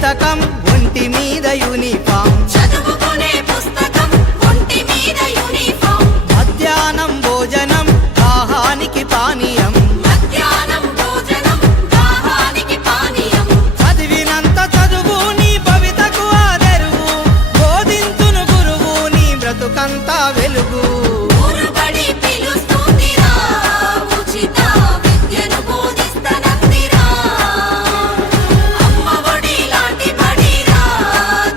పుస్తకం ఒంటి మీద యూనిఫామ్ చదువుకునే పుస్తకం ఒంటి మీద యూనిఫామ్ మధ్యాహ్నం భోజనం దాహానికి పానీయం మధ్యాహ్నం భోజనం దాహానికి పానీయం చదివినంత చదువు నీ భవితకు ఆదరువు బోధించును గురువు నీ బ్రతుకంతా వెలుగు ఊరుబడి పిలుస్తుందిరా ఉచిత విద్యను బోధిస్తనందిరా అమ్మ ఒడి లాంటి బడిరా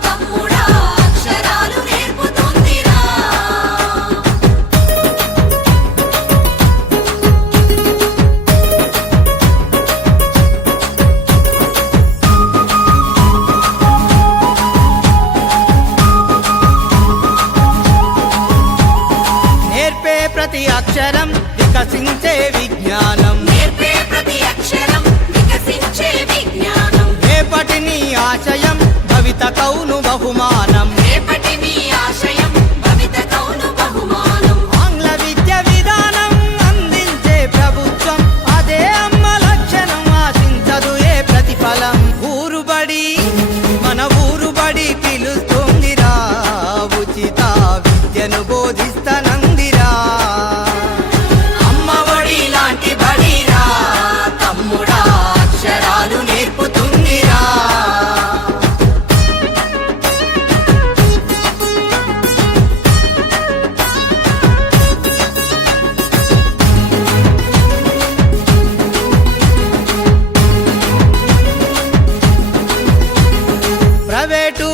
తమ్ముడా అక్షరాలు నేర్పుతుందిరా నేర్పే ప్రతి అక్షరం వికసించే విజ్ఞానం నేర్పే ప్రతి అక్షరం వికసించే విజ్ఞానం రేపటి నీ ఆశయం భవిత కౌను బహుమానం రేపటి మీ ఆశయం భవిత కౌను బహుమానం ఆంగ్ల విద్య విధానం అందించే ప్రభుత్వం అదే అమ్మ లక్షణం ఆశించదు ఏ ప్రతిఫలం ఊరుబడి మన ఊరుబడి పిలుస్తుందిరా ఉచిత విద్యను బోధిస్తనందిరా అమ్మ ఒడి లాంటి బడిరా తమ్ముడా అక్షరాలు నేర్పుతుందిరా ప్రైవేటు